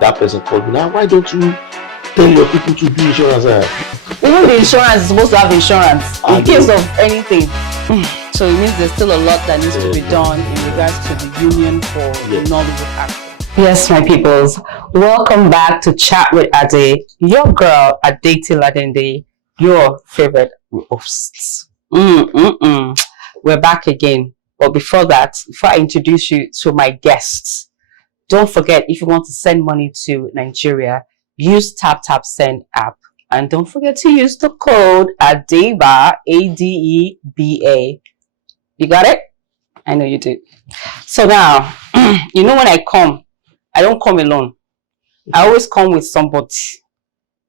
that person called me, now why don't you tell your people to do insurance? Even the insurance is supposed to have insurance in case of anything. So it means there's still a lot that needs to be done in regards to the union for Nollywood actors. Yes, my peoples, welcome back to Chat with Ade, your girl Ade Ladende, your favorite hosts. We're back again. But before that, before I introduce you to my guests, don't forget, if you want to send money to Nigeria, use Send app. And don't forget to use the code ADEBA, ADEBA. You got it? I know you do. So now, you know when I come, I don't come alone. I always come with somebody.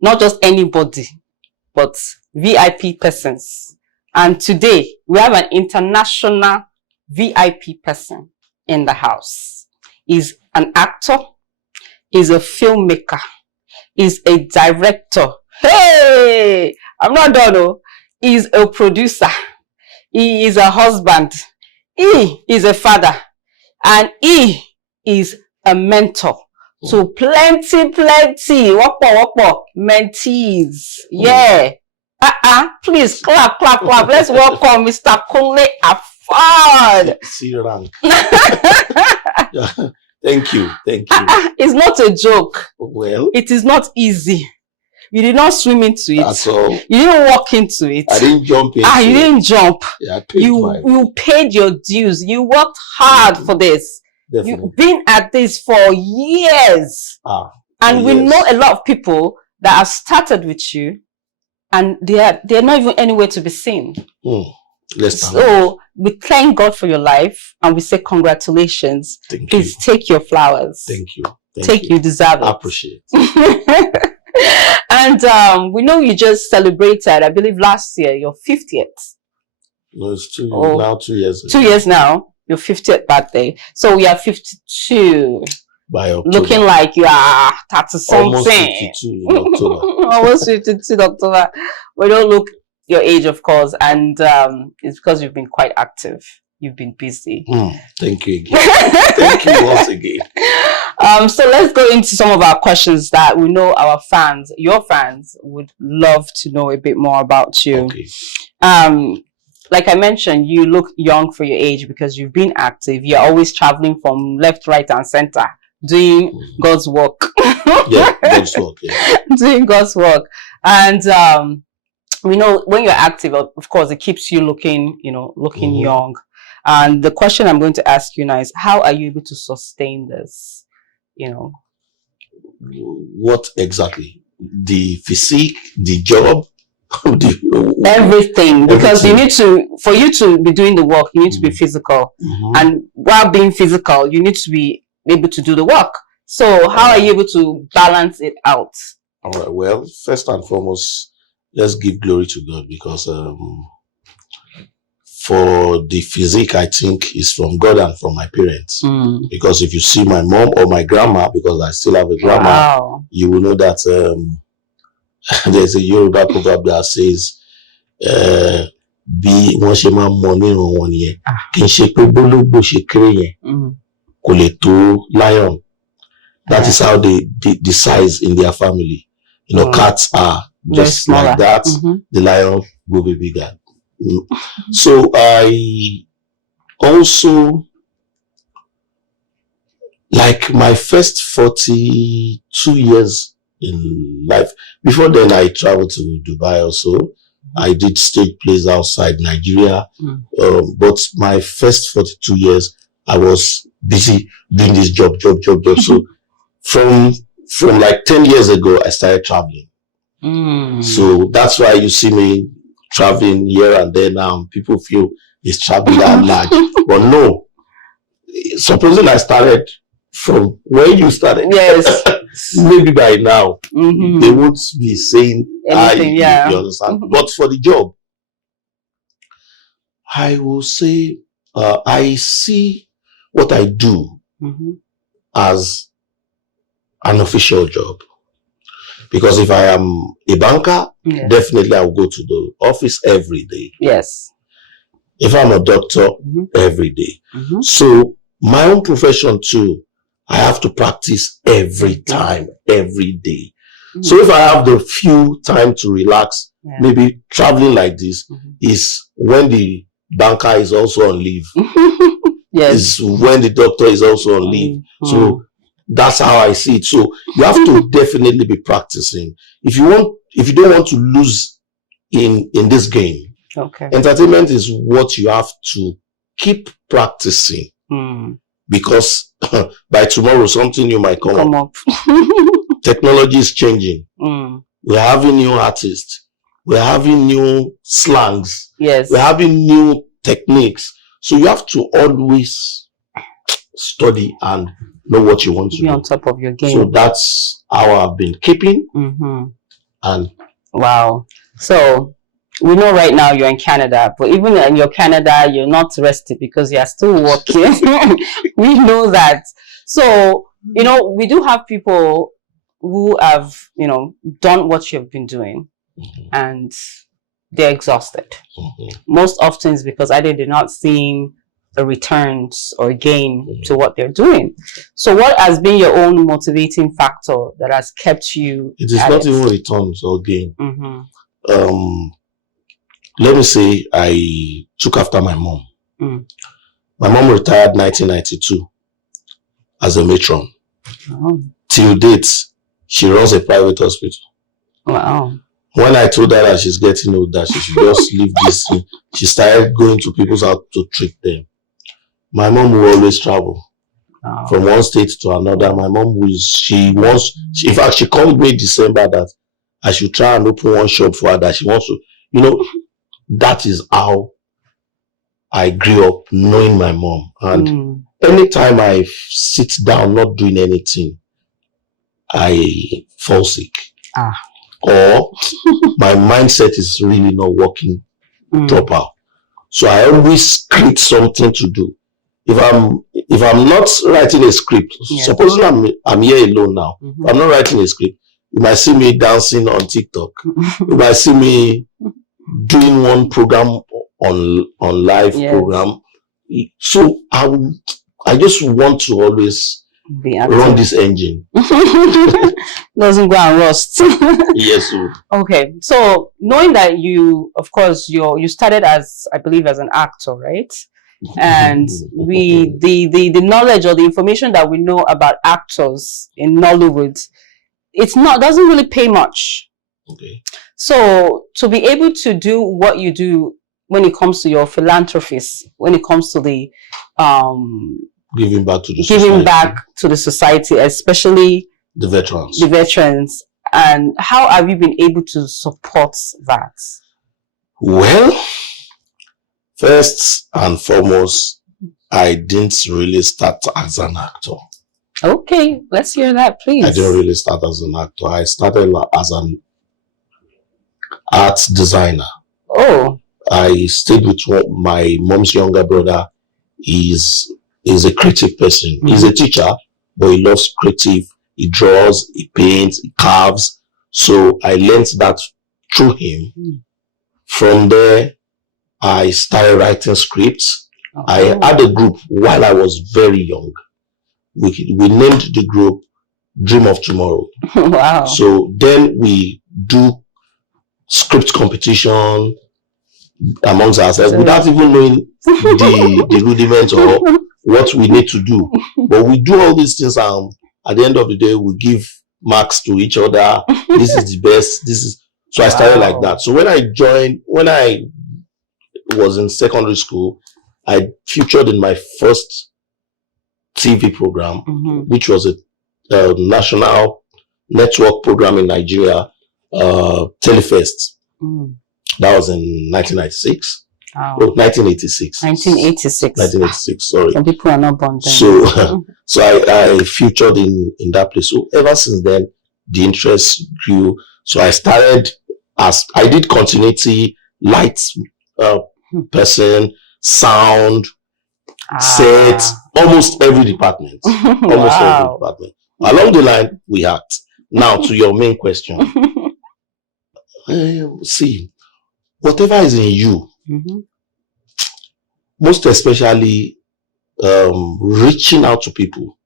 Not just anybody, but VIP persons. And today, we have an international VIP person in the house. He's an actor, he's a filmmaker, he's a director. Hey, I'm not done though. He's a producer, he is a husband, he is a father, and he is a mentor to plenty mentees. Yeah. Please clap. Let's welcome Mr. Kunle Afod. C-rank. Thank you. It's not a joke. Well, it is not easy. You did not swim into it. That's all. You didn't walk into it. I didn't jump into it. You didn't jump. Yeah, I paid you paid your dues. You worked hard for this. Definitely. You've been at this for years. And we know a lot of people that have started with you and they're not even anywhere to be seen. So we thank God for your life and we say congratulations. Please take your flowers. Thank you. You deserve it. I appreciate it. And we know you just celebrated, I believe last year, your 50th. No, it's 2 years now, 2 years ago. 2 years now, your 50th birthday. So we are 52. By October. Looking like you are 30 something. Almost 52 in October. Almost 52 in October. We don't look your age, of course, and it's because you've been quite active. You've been busy. Thank you again. Thank you once again. So let's go into some of our questions that we know our fans, your fans, would love to know a bit more about you. Okay. Like I mentioned, you look young for your age because you've been active. You're always traveling from left, right, and center, doing God's work. Yeah, God's work. Yeah. Doing God's work. And we know when you're active, of course, it keeps you looking, young. And the question I'm going to ask you now is, how are you able to sustain this? What exactly? The physique, the job, everything. Because you need to, for you to be doing the work, you need to be physical. And while being physical, you need to be able to do the work. So how are you able to balance it out? All right. Well, first and foremost, let's give glory to God because for the physique, I think is from God and from my parents. Because if you see my mom or my grandma, because I still have a grandma, you will know that there's a Yoruba proverb that says, "Bí wọ́n ṣe máa mọ nínú wọn nìyẹn, kì í ṣe pé bólógbò ṣe kéré yẹn, kò lè tó lion." That is how the size in their family. Cats are just like that. The lion will be bigger. So I also, like my first 42 years in life, before then I traveled to Dubai also. I did stage plays outside Nigeria. But my first 42 years, I was busy doing this job. So from like 10 years ago, I started traveling. So that's why you see me traveling here and there now. People feel it's traveling that large. But no, supposing I started from where you started, yes, maybe by now, they won't be saying anything, you understand? But for the job, I will say, I see what I do as an official job. Because if I am a banker, definitely I will go to the office every day. Yes. If I'm a doctor, every day. So my own profession too, I have to practice every time, every day. So if I have the few time to relax, maybe traveling like this is when the banker is also on leave. Is when the doctor is also on leave. So that's how I see it. So you have to definitely be practicing. If you don't want to lose in this game, entertainment is what you have to keep practicing. Because by tomorrow something new might come up. Technology is changing. We're having new artists. We're having new slangs. We're having new techniques. So you have to always study and know what you want to be do. On top of your game. So that's how I've been keeping. And wow. So we know right now you're in Canada, but even in your Canada, you're not rested because you're still working. We know that. So, we do have people who have, done what you've been doing and they're exhausted. Most often it's because either they're not seeing a returns or gain to what they're doing. So what has been your own motivating factor that has kept you? It is not even returns or gain. Let me say I took after my mom. My mom retired 1992 as a matron. Till date, she runs a private hospital. Wow. When I told her that she's getting old, that she should just leave this thing, she started going to people's house to treat them. My mom will always travel from one state to another. My mom in fact, she called me in December that I should try and open one shop for her, that she wants to, that is how I grew up, knowing my mom. And anytime I sit down not doing anything, I fall sick. Or my mindset is really not working proper. So I always create something to do. If I'm not writing a script, supposing I'm here alone now, I'm not writing a script, you might see me dancing on TikTok. You might see me doing one program on live program. So I just want to always run this engine. Doesn't go and rust. Yes, sir. Okay, so knowing that you, of course, you started as, I believe, as an actor, right? And the knowledge or the information that we know about actors in Nollywood, doesn't really pay much. Okay. So to be able to do what you do when it comes to your philanthropies, when it comes to the giving back to the society, especially the veterans. And how have you been able to support that? Well, first and foremost, I didn't really start as an actor. Okay, let's hear that, please. I didn't really start as an actor. I started as an art designer. Oh. I stayed with my mom's younger brother. He's a creative person. He's a teacher, but he loves creative. He draws, he paints, he carves. So I learned that through him. From there, I started writing scripts. I had a group while I was very young. We named the group Dream of Tomorrow. Wow. So then we do script competition amongst ourselves without even knowing the rudiments or what we need to do. But we do all these things, and at the end of the day, we give marks to each other. This is the best. So I started like that. So when I was in secondary school, I featured in my first TV program, which was a national network program in Nigeria, Telefest. That was in 1996. Wow. No, 1986. 1986, sorry. Some people are not born then. So I featured in that place. So ever since then, the interest grew. So I started I did continuity, lights person, sound, set, almost every department. Almost every department. Along the line, we act. Now to your main question. See, whatever is in you, most especially reaching out to people,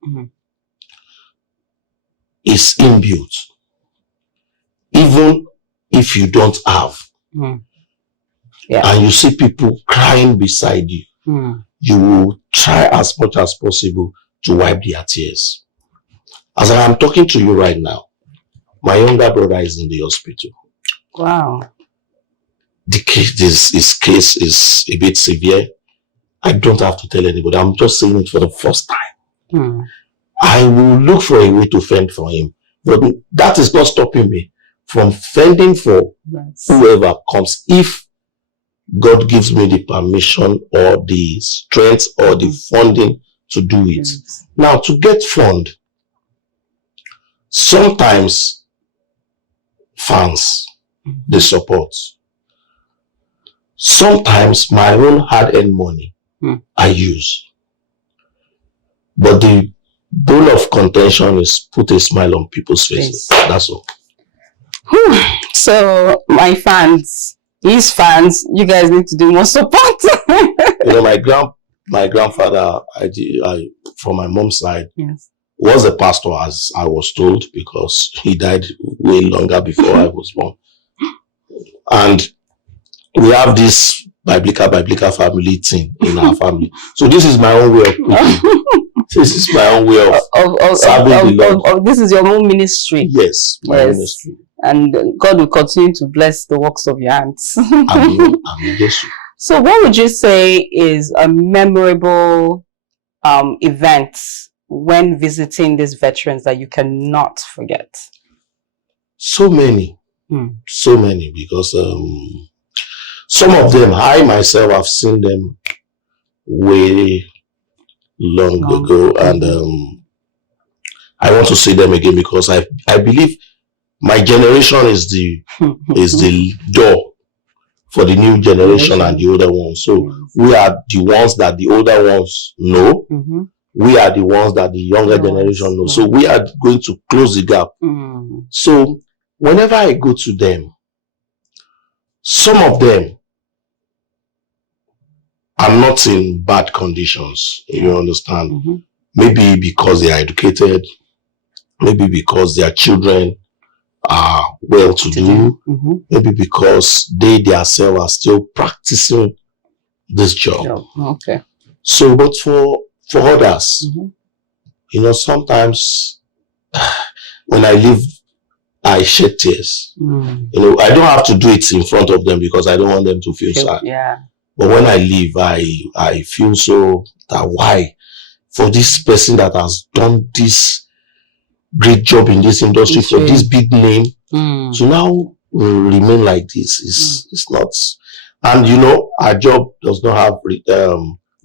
is inbuilt. Even if you don't have, and you see people crying beside you, you will try as much as possible to wipe their tears. As I am talking to you right now, my younger brother is in the hospital. Wow. The case, his case is a bit severe. I don't have to tell anybody. I'm just saying it for the first time. I will look for a way to fend for him. But that is not stopping me from fending for whoever comes. If God gives me the permission or the strength or the funding to do it. Now, to get fund, sometimes fans, they support. Sometimes my own hard-earned money I use. But the bone of contention is put a smile on people's faces. That's all. So my fans, his fans, you guys need to do more support. You know, my grandfather, from my mom's side, was a pastor, as I was told, because he died way longer before I was born. And we have this biblical family thing in our family. So this is my own way of cooking. This is my own way of serving the Lord. This is your own ministry. Yes, my ministry. And God will continue to bless the works of your hands. Amen. So what would you say is a memorable event when visiting these veterans that you cannot forget? So many. So many, because some of them, I myself have seen them way long ago, and I want to see them again because I believe my generation is the door for the new generation and the older ones. So we are the ones that the older ones know. We are the ones that the younger generation know. So we are going to close the gap. So whenever I go to them, some of them are not in bad conditions. You understand? Maybe because they are educated, maybe because their children are well to do, maybe because they themselves are still practicing this job. So, but for others, you know, sometimes when I leave, I shed tears. You know, I don't have to do it in front of them because I don't want them to feel sad. But when I leave, I feel so that why for this person that has done this great job in this industry, for this big name, to now remain like this is not. And you know, our job does not have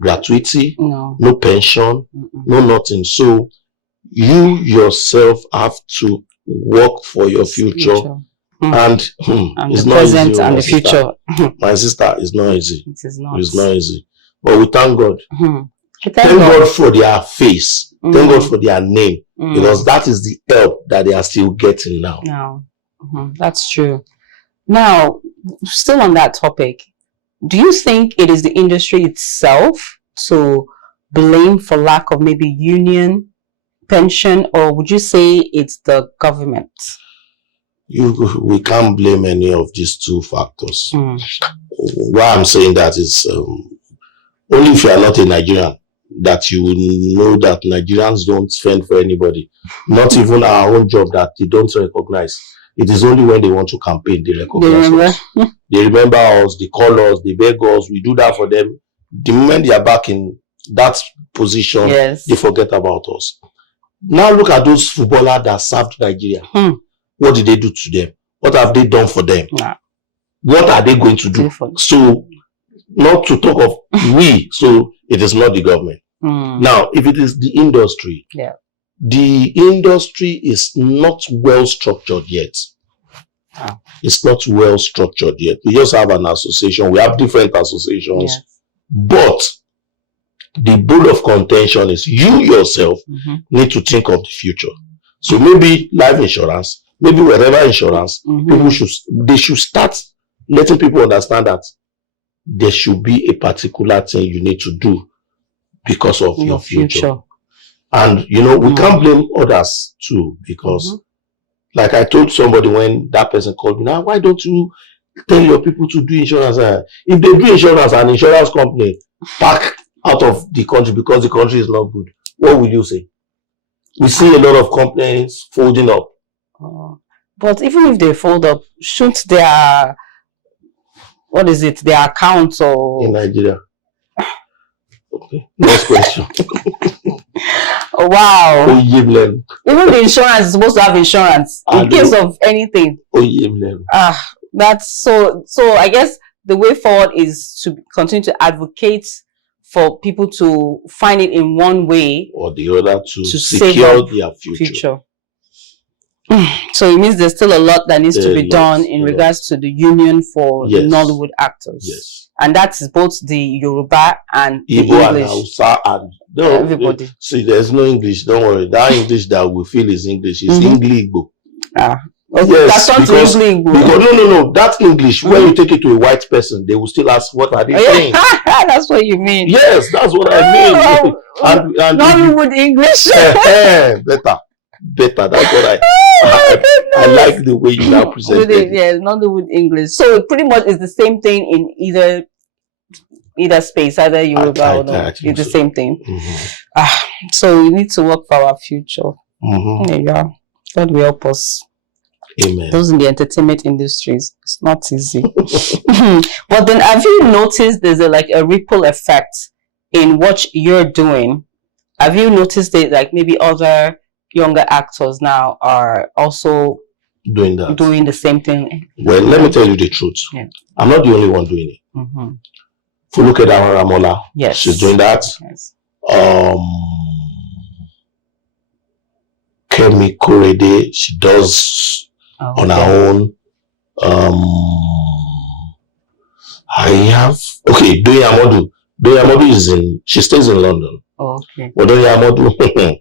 gratuity, no pension, no nothing. So you yourself have to work for your future. And it's the not present easy, and the future. My sister, it's not easy. It is not. It's not easy. But we thank God. Thank God for their face. Thank God for their name. Because that is the help that they are still getting now. That's true. Now, still on that topic, do you think it is the industry itself to blame for lack of maybe union, pension, or would you say it's the government? We can't blame any of these two factors. Why I'm saying that is only if you are not a Nigerian that you will know that Nigerians don't fend for anybody. Not even our own job that they don't recognize. It is only when they want to campaign they recognize us. They remember us, they call us, they beg us, we do that for them. The moment they are back in that position, they forget about us. Now look at those footballers that served Nigeria. What did they do to them? What have they done for them? What are they going to do? So, not to talk of we, so it is not the government. Now, if it is the industry, the industry is not well structured yet. It's not well structured yet. We just have an association. We have different associations. But the bone of contention is you yourself need to think of the future. So maybe life insurance, maybe whatever insurance, people should start letting people understand that there should be a particular thing you need to do because of your future. And, you know, we can't blame others too, because like I told somebody when that person called me, now, why don't you tell your people to do insurance? If they do insurance, an insurance company pack out of the country because the country is not good, what will you say? We see a lot of companies folding up. But even if they fold up, shouldn't their, what is it, their accounts or... In Nigeria. Okay, next question. Oh, wow. Even the insurance is supposed to have insurance in case of anything. That's so I guess the way forward is to continue to advocate for people to find it in one way or the other to secure their future. So it means there's still a lot that needs to be done in regards to the union for the Nollywood actors. Yes. And that is both the Yoruba and the Igbo English. And Hausa and everybody. See, there's no English. Don't worry. That English that we feel is English is English Igbo. Okay, yes, that's because no. That English, when you take it to a white person, they will still ask, what are they saying? That's what you mean. Yes, that's what I mean. And Nollywood English. Better. That's what I like the way you now present it. Yeah, Nollywood English. So it pretty much is the same thing in either space, either Yoruba or no. It's the same thing. So we need to work for our future. There you go. God will help us. Amen. Those in the entertainment industries, it's not easy. But then, have you noticed there's a ripple effect in what you're doing? Have you noticed that like maybe other younger actors now are also doing the same thing? Well, let me tell you the truth. Yeah. I'm not the only one doing it. If you look at our Ramola, yes, she's doing that. Yes. Kemi Korede, she does on her own. I have Doya Amodu she stays in London. Okay. But Doya Amodu,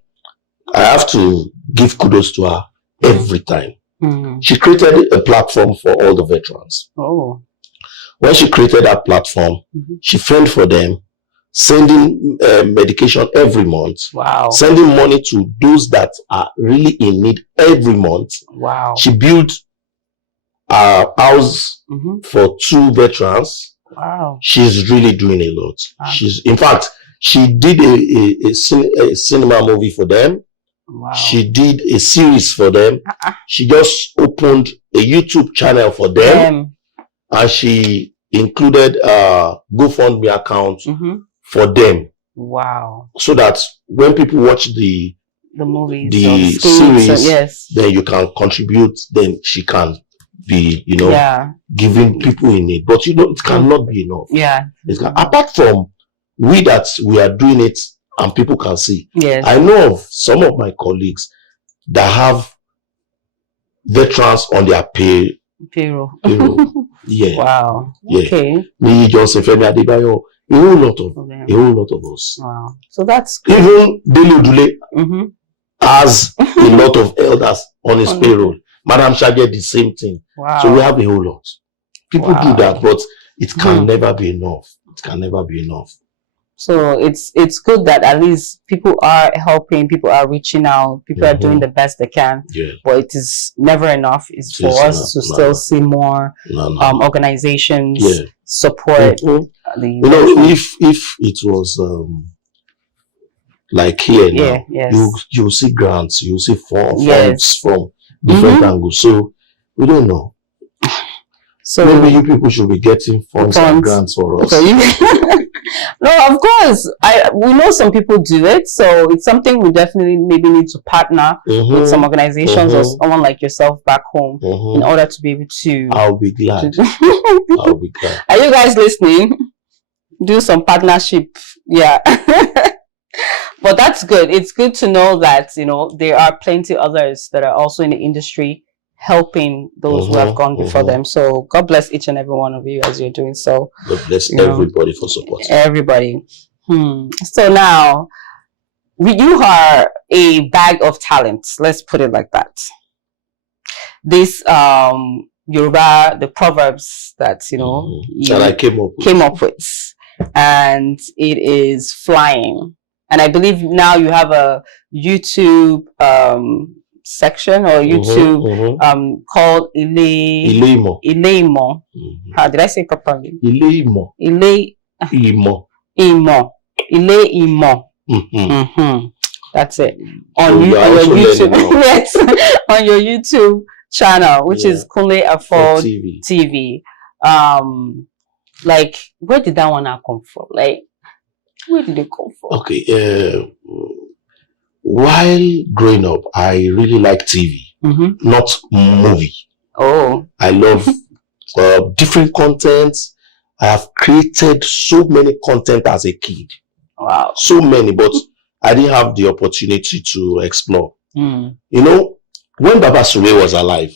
I have to give kudos to her every time. She created a platform for all the veterans. When she created that platform, she fend for them, sending medication every month. Wow. Sending money to those that are really in need every month. Wow. She built a house for 2 veterans. Wow. She's really doing a lot. Wow. In fact, she did a cinema movie for them. Wow. She did a series for them. She just opened a YouTube channel for them. And she included a GoFundMe account for them. Wow. So that when people watch the movies, the series, then you can contribute, then she can be, giving people in need. But it cannot be enough. Yeah. Apart from we are doing it and people can see. Yes. I know of some of my colleagues that have veterans on their payroll. Yeah. Wow. Yeah. Okay. Me, Johnson, Femi Adebayo, a whole lot of us. Wow. So that's good. Even Dele Odule has a lot of elders on his payroll. Madam Shage, the same thing. Wow. So we have a whole lot. People do that, but it can never be enough. It can never be enough. So it's good that at least people are helping, people are reaching out, people are doing the best they can. Yeah. But it is never enough. It's for us to still see more organizations support. If it was like here now, you'll see grants, you'll see funds from different angles. So we don't know. So maybe you people should be getting funds and grants for us. No, of course. We know some people do it, so it's something we definitely maybe need to partner with some organizations or someone like yourself back home in order to be able to. I'll be glad. I'll be glad. Are you guys listening? Do some partnership, But that's good. It's good to know that there are plenty others that are also in the industry helping those who have gone before them. So God bless each and every one of you as you're doing so. God bless everybody for supporting. Everybody. So now, you are a bag of talents. Let's put it like that. This Yoruba, the proverbs that that I came up with, and it is flying. And I believe now you have a YouTube section or YouTube called Ileimo. How did I say properly? Ileimo. That's it. On your YouTube. Yes. On your YouTube channel, which is Kunle Afod TV. Like, where did that one come from? Like, where did it come from? Okay. While growing up, I really like TV, not movie. Oh. I love different content. I have created so many content as a kid. Wow. So many, but I didn't have the opportunity to explore. You know, when Baba Suwe was alive,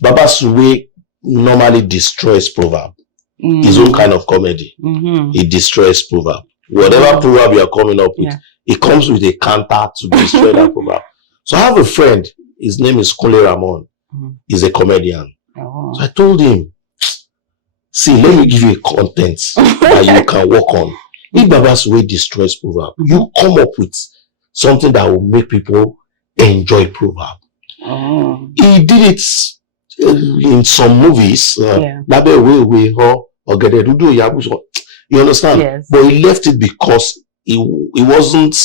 Baba Suwe normally destroys proverb. His own kind of comedy. He destroys proverb. Whatever proverb you are coming up with, it comes with a counter to destroy that proverb. So I have a friend, his name is Kunle Ramon. He's a comedian. So I told him, see, let me give you a content that you can work on. If Baba's way destroys proverb, you come up with something that will make people enjoy proverb. He did it in some movies. You understand? Yes. But he left it because it wasn't,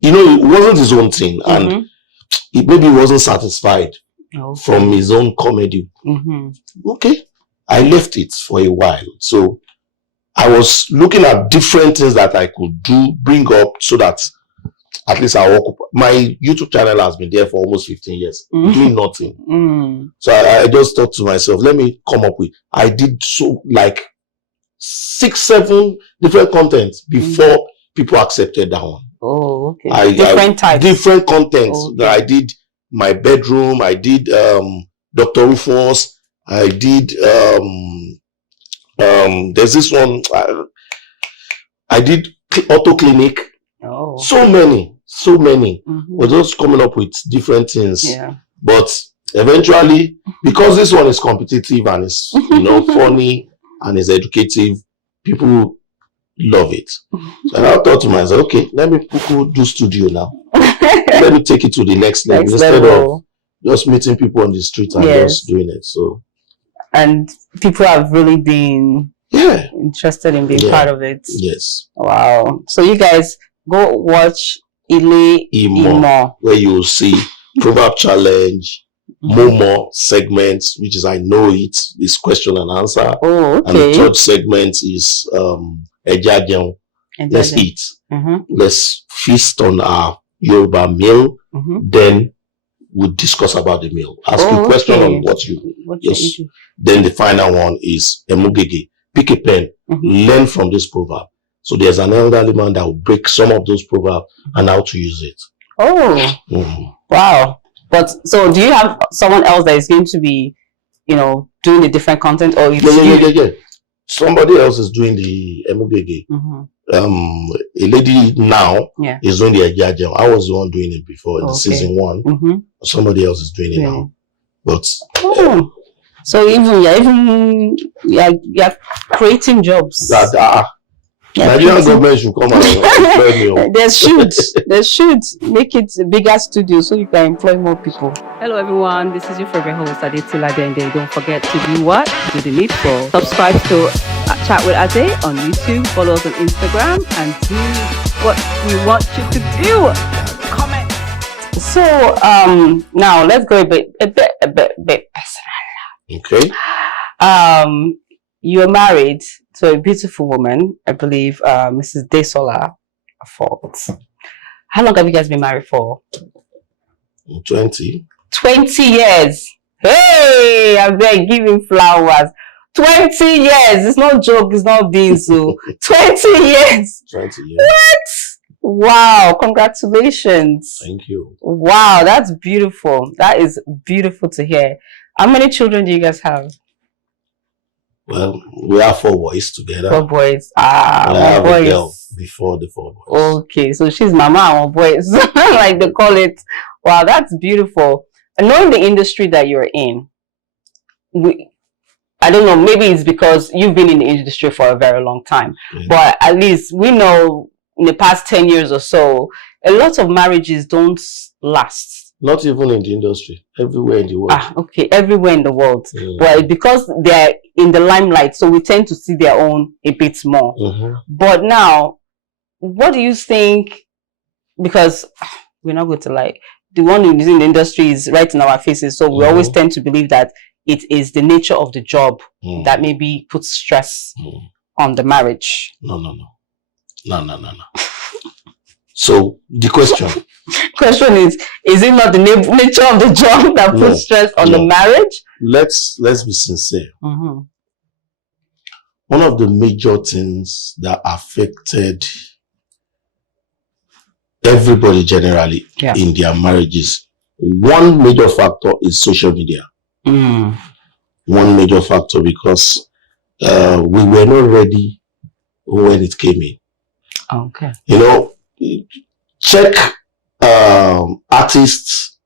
you know, it wasn't his own thing, and maybe he wasn't satisfied from his own comedy. Okay, I left it for a while. So I was looking at different things that I could do, bring up, so that at least I work. My YouTube channel has been there for almost 15 years, doing nothing. So I just thought to myself, let me come up with. I did so like 6, 7 different contents before people accepted that one. Oh, okay. Different types. Different contents. Okay. I did my bedroom. I did Dr. Rufus. I did there's this one. I did auto clinic. Oh. So many. We're just coming up with different things. Yeah. But eventually, because this one is competitive and it's funny and is educative, people love it. So I thought to myself, okay, let me do studio now. Let me take it to the next level instead of just meeting people on the street and just doing it. So, and people have really been interested in being part of it. Yes. Wow. So you guys go watch Ileimo, where you will see proverb challenge, Momo segments, which is I know it's question and answer. Oh, okay. And the third segment is Ejajan. Let's eat. Let's feast on our Yoruba meal. Then we'll discuss about the meal. Ask you a question on what you eat. Then the final one is Emugege. Pick a pen, learn from this proverb. So there's an elderly man that will break some of those proverbs and how to use it. Oh, wow. But so do you have someone else that is going to be, doing the different content, or yeah. Somebody else is doing the Emugege. A lady now is doing the Ejajan. I was the one doing it before in the season 1. Somebody else is doing it now. But so you're creating jobs. Nigerian government should come and employ me. They should make it a bigger studio so you can employ more people. Hello everyone, this is your favorite host Adetila Dende. Don't forget to do what? Do the needful. Subscribe to Chat with Ade on YouTube, follow us on Instagram, and do what we want you to do. Comment. So now let's go a bit personal. Okay. You're married to a beautiful woman, I believe, Mrs. Desola Afod. How long have you guys been married for? 20. 20 years. Hey, I'm there giving flowers. 20 years. It's not joke. It's not being so. 20 years. 20 years. What? Wow. Congratulations. Thank you. Wow. That's beautiful. That is beautiful to hear. How many children do you guys have? Well, we have 4 boys together. 4 boys. I have a girl before the 4 boys. Okay, so she's mama and 4 boys, like they call it. Wow, that's beautiful. And knowing the industry that you're in, I don't know, maybe it's because you've been in the industry for a very long time. But at least we know in the past 10 years or so, a lot of marriages don't last. Not even in the industry, everywhere in the world. Okay, everywhere in the world. Well, because they're in the limelight, so we tend to see their own a bit more. But now, what do you think? Because we're not going to lie, the one who is in the industry is right in our faces, so we always tend to believe that it is the nature of the job that maybe puts stress on the marriage. No. So the question is it not the nature of the job that puts stress on the marriage? Let's be sincere. One of the major things that affected everybody generally in their marriages, one major factor is social media. One major factor, because we were not ready when it came in. Okay. You know, check artists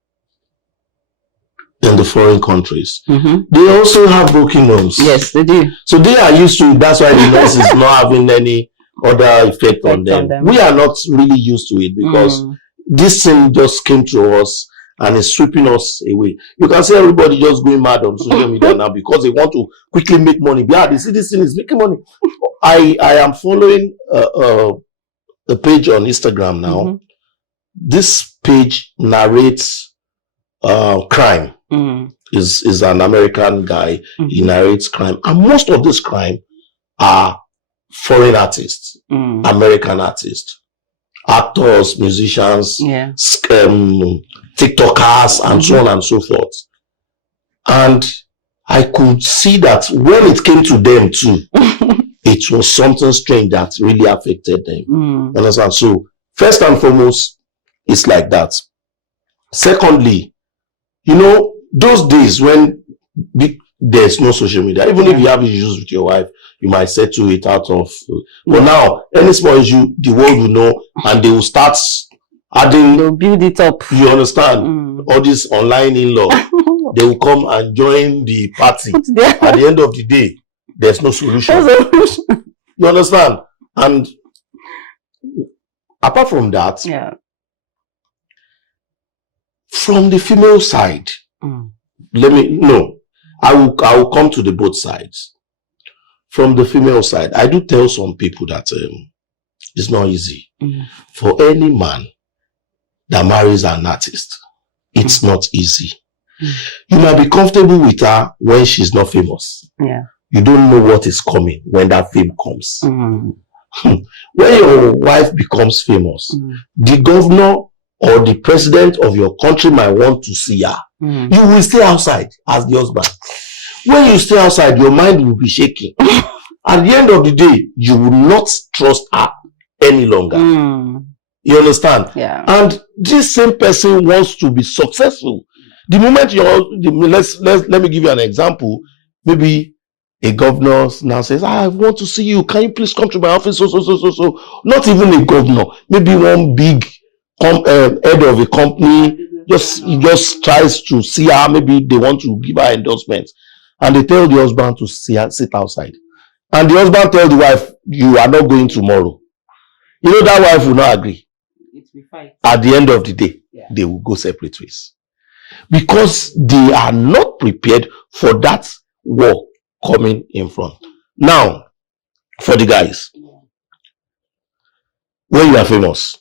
in the foreign countries. They also have broken homes. Yes, they do. So they are used to it. That's why the noise is not having any other effect on them. We are not really used to it, because this thing just came to us and is sweeping us away. You can see everybody just going mad on social media now because they want to quickly make money. Yeah, they see this thing is making money. I am following a page on Instagram now. This page narrates crime. Is an American guy. He narrates crime, and most of this crime are foreign artists, American artists, actors, musicians, TikTokers, and so on and so forth. And I could see that when it came to them too, it was something strange that really affected them. Understand? So first and foremost, it's like that. Secondly, you know, those days when there's no social media, even if you have issues with your wife, you might settle it out of. But now, any small issue, the world will know, and they will start adding. They'll build it up. You understand? All this online in-law, they will come and join the party. At the end of the day, there's no solution. You understand? And apart from that, from the female side, I will come to the both sides. From the female side, I do tell some people that it's not easy for any man that marries an artist. It's not easy. You might be comfortable with her when she's not famous. You don't know what is coming when that fame comes. When your wife becomes famous, the governor or the president of your country might want to see her. You will stay outside as the husband. When you stay outside, your mind will be shaking. At the end of the day, you will not trust her any longer. You understand? And this same person wants to be successful. The moment let me give you an example. Maybe a governor now says, I want to see you. Can you please come to my office? So. Not even a governor. Maybe one big head of a company just tries to see her. Maybe they want to give her endorsements. And they tell the husband to sit outside. And the husband tells the wife, you are not going tomorrow. You know, that wife will not agree. At the end of the day, they will go separate ways. Because they are not prepared for that war coming in front. Now, for the guys, when you are famous,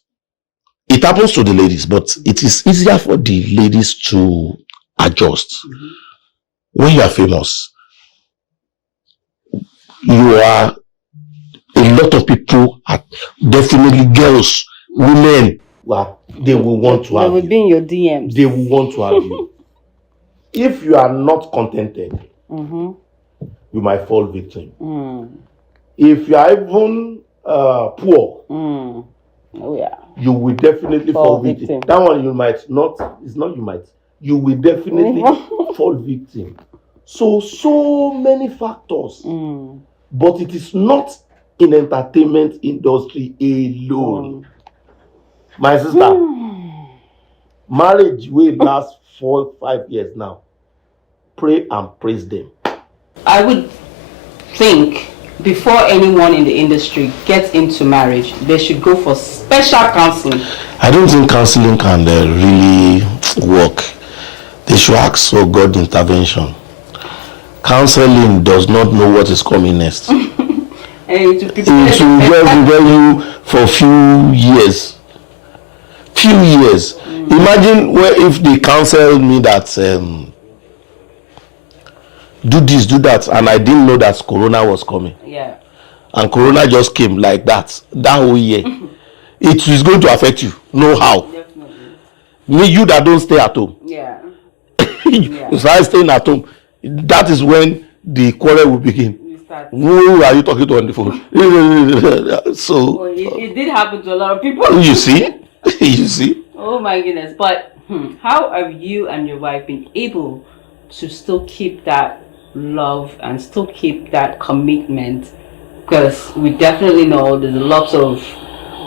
it happens to the ladies, but it is easier for the ladies to adjust. When you are famous, you are a lot of people, are definitely girls, women, they will want to have you. They will be in your DMs. They will want to have you. If you are not contented, you might fall victim. If you are even poor, you will definitely fall victim. That one you might not, it's not you might, you will definitely fall victim. So many factors. But it is not in entertainment industry alone. My sister, marriage will last 4-5 years now. Pray and praise them. I would think before anyone in the industry gets into marriage, they should go for special counseling? I don't think counseling can really work. They should ask for God intervention. Counseling does not know what is coming next. It will just prepare you for few years. Imagine if they counseled me that do this, do that, and I didn't know that Corona was coming. Yeah. And Corona just came like that whole year. It is going to affect you. No how. Definitely. You that don't stay at home. Yeah. You start staying at home. That is when the quarrel will begin. Who are you talking to on the phone? So it did happen to a lot of people. You see? You see? Oh my goodness. But how have you and your wife been able to still keep that love and still keep that commitment? Because we definitely know there's lots of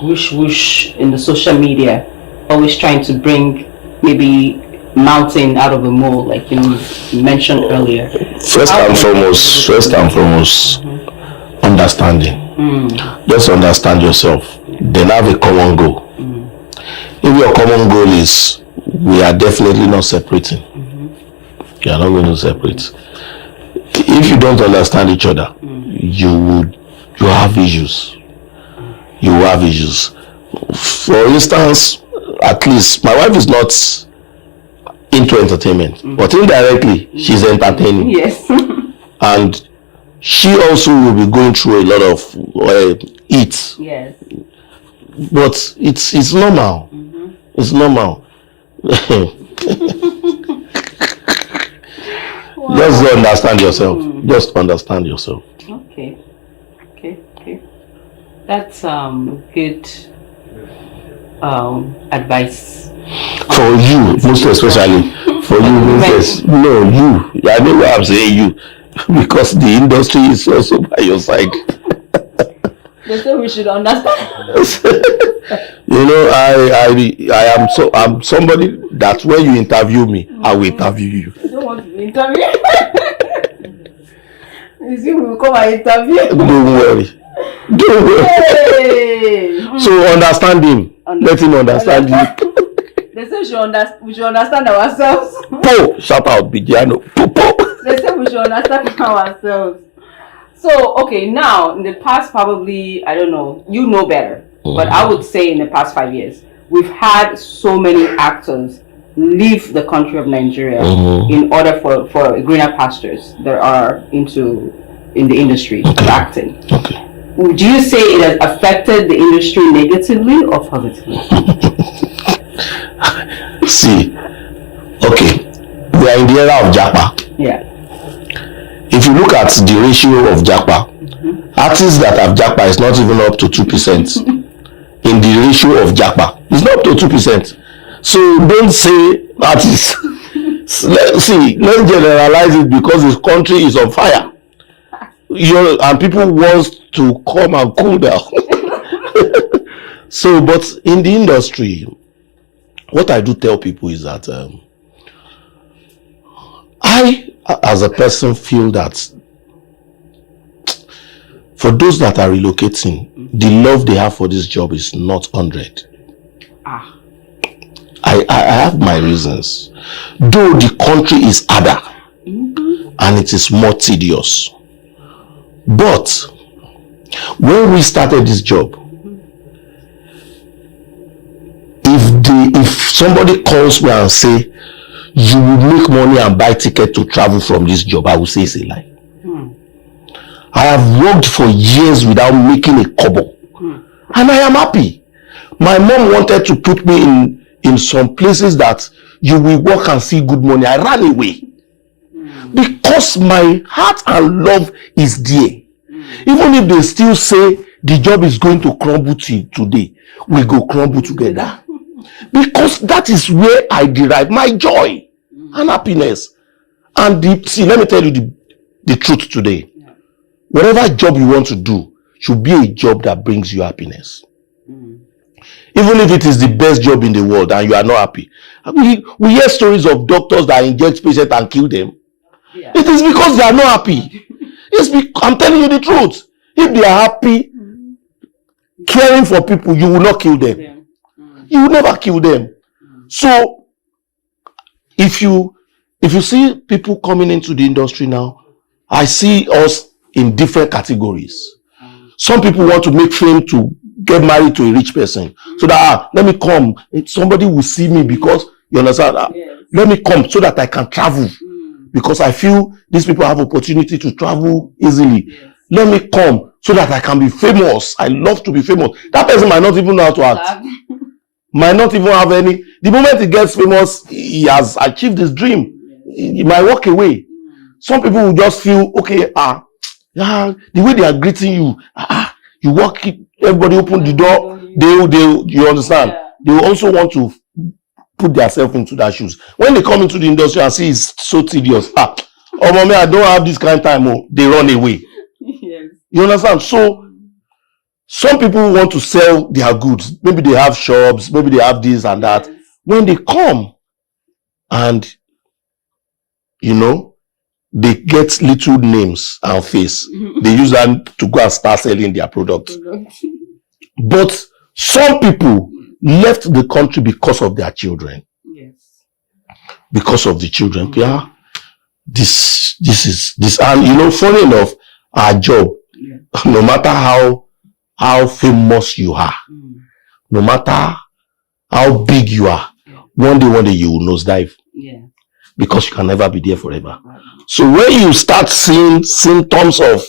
whoosh in the social media, always trying to bring maybe mountain out of a mole, like you mentioned earlier. First and foremost, understanding. Just understand yourself. Then have a common goal. If your common goal is we are definitely not separating, you are not going to separate. If you don't understand each other, you have issues. You have issues. For instance, at least my wife is not into entertainment, but indirectly she's entertaining. Yes. And she also will be going through a lot of eats. Yes. But it's normal. It's normal. Wow. Just understand yourself. Just understand yourself. Okay. That's good advice. For you, most especially. For you, no, you. I know why I'm saying you. Because the industry is also by your side. They say we should understand. You know, I'm somebody that when you interview me, I will interview you. I don't want to interview. You see, we will come and interview. Don't worry. Hey. So understand him. Let him understand you. They say we should understand ourselves. Po, shout out, Bigiano. Po. They say we should understand ourselves. So, okay, now, in the past, probably, I don't know, you know better. But I would say in the past 5 years, we've had so many actors leave the country of Nigeria in order for greener pastures that are in the industry of acting. Okay. Would you say it has affected the industry negatively or positively? See, okay, we are in the era of Japa. Yeah. If you look at the ratio of Japa, artists that have Japa is not even up to 2%. In the ratio of Japa, it's not up to 2%. So don't say artists. Let's generalize it because this country is on fire. And people want to come and cool down. So, but in the industry, what I do tell people is that I, as a person, feel that for those that are relocating, the love they have for this job is not 100. I have my reasons. Though the country is harder and it is more tedious. But when we started this job, if somebody calls me and say you will make money and buy ticket to travel from this job, I will say it's a lie. I have worked for years without making a kobo, and I am happy. My mom wanted to put me in some places that you will work and see good money. I ran away because my heart and love is there. Even if they still say the job is going to crumble today, we go crumble together. Because that is where I derive my joy and happiness. And see, let me tell you the truth today. Whatever job you want to do should be a job that brings you happiness. Even if it is the best job in the world and you are not happy. We hear stories of doctors that inject patients and kill them. Yeah. It is because they are not happy. I'm telling you the truth. If they are happy, caring for people, you will not kill them. You will never kill them. So, if you see people coming into the industry now, I see us in different categories. Some people want to make fame to get married to a rich person, so that let me come. Somebody will see me because you understand. Let me come so that I can travel, because I feel these people have opportunity to travel easily. Let me come so that I can be famous. I love to be famous. That person might not even know how to act. Might not even have any. The moment he gets famous, he has achieved his dream. He might walk away. Some people will just feel, okay, the way they are greeting you, you walk, everybody open the door, you understand? They will also want to put themselves into that shoes. When they come into the industry and see it's so tedious, oh mommy, I don't have this kind of time, they run away. Yes. You understand? So some people want to sell their goods. Maybe they have shops, maybe they have this and that. Yes. When they come and they get little names and face, they use that to go and start selling their products. But some people left the country because of their children. Yes. Because of the children. Yeah. This is and funny enough, our job, no matter how famous you are, no matter how big you are, one day you will nosedive. Yeah. Because you can never be there forever. So when you start seeing symptoms of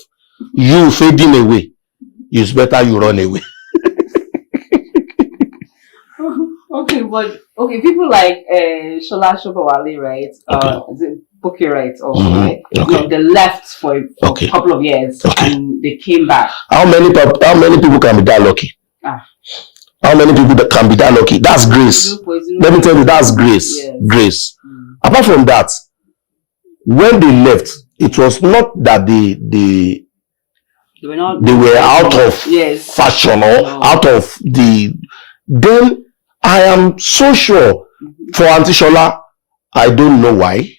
you fading away, it's better you run away. Okay, people like Shola Shobawale, right? Bookie, right? Right? Okay. They left for a couple of years and they came back. How many people can be that lucky? How many people that can be that lucky? That's grace. Let me tell you, that's grace. Yes. Grace. Apart from that, when they left, it was not that they were out of fashion or out of the. Then I am so sure for Auntie Shola, I don't know why.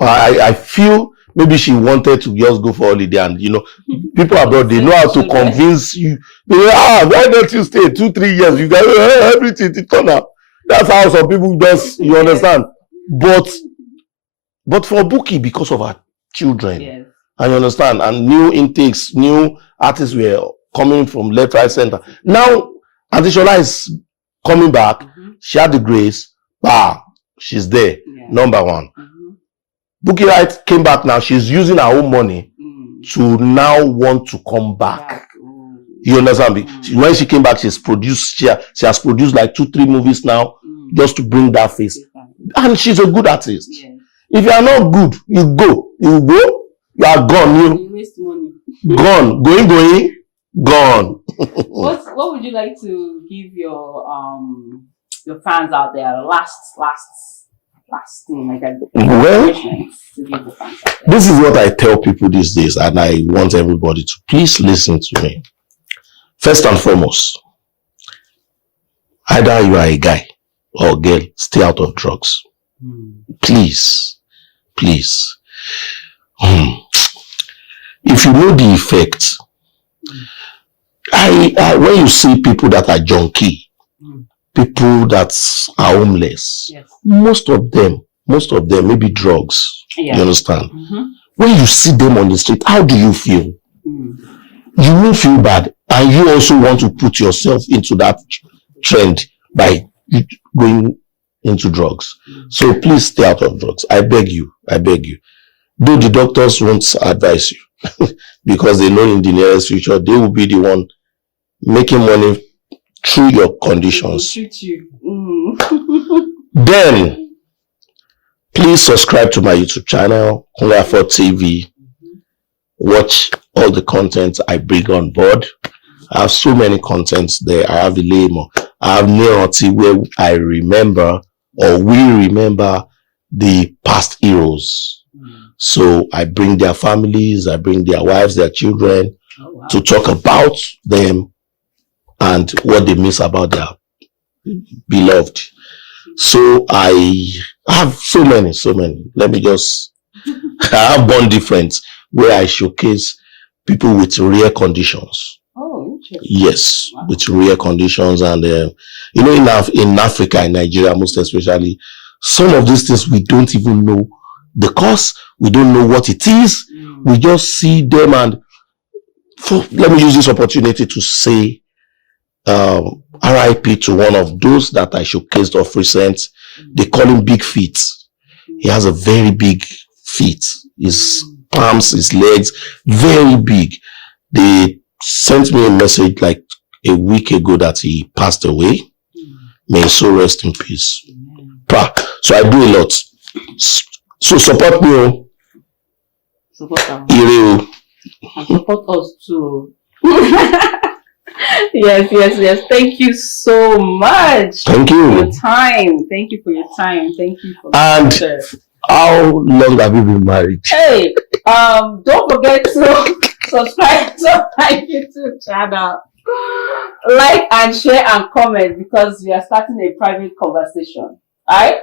I feel maybe she wanted to just go for holiday, and people abroad, they know how to convince you. They say, why don't you stay 2-3 years? You got everything to turn up. That's how some people just, you understand. But for Bookie, because of her children, and you understand, and new intakes, new artists were coming from left, right, center. Now, Auntie Shola is coming back. She had the grace. She's there. Number one. Bookie Wright came back now. She's using her own money to now want to come back. You understand me? When she came back, she has produced like 2-3 movies now, just to bring that face. And she's a good artist. If you are not good, you go, you are gone. You waste money. Gone. Gone. What would you like to give your fans out there? Last thing, like this is what I tell people these days, and I want everybody to please listen to me. First and foremost, either you are a guy or a girl, stay out of drugs. Please. If you know the effects, when you see people that are junkie, people that are homeless, most of them maybe drugs. You understand? When you see them on the street, how do you feel? You will feel bad, and you also want to put yourself into that trend by going into drugs. So please stay out of drugs. I beg you. Though the doctors won't advise you, because they know in the nearest future they will be the one making money through your conditions. Then please subscribe to my YouTube channel, Afod TV. Watch all the content I bring on board. I have so many contents there. I have Ilemo, I have Neoti, where I remember, or we remember, the past heroes. So I bring their families, I bring their wives, their children, to talk about them and what they miss about their beloved. So I have so many. Let me just, I have Born Different, where I showcase people with rare conditions. Oh, interesting. Yes, wow. With rare conditions. And, you know, in Africa, in Nigeria, most especially, some of these things we don't even know the cause. We don't know what it is. We just see them. And let me use this opportunity to say RIP to one of those that I showcased of recent. They call him Big Feet. He has a very big feet. His arms, his legs, very big. They sent me a message like a week ago that he passed away. May his soul rest in peace. So I do a lot. So support me. Support us. And support us too. Yes. Thank you so much. Thank you. For your time. Thank you for your time. Thank you for and how long have you been married? Hey, don't forget to subscribe to my YouTube channel. Like and share and comment because we are starting a private conversation. Alright?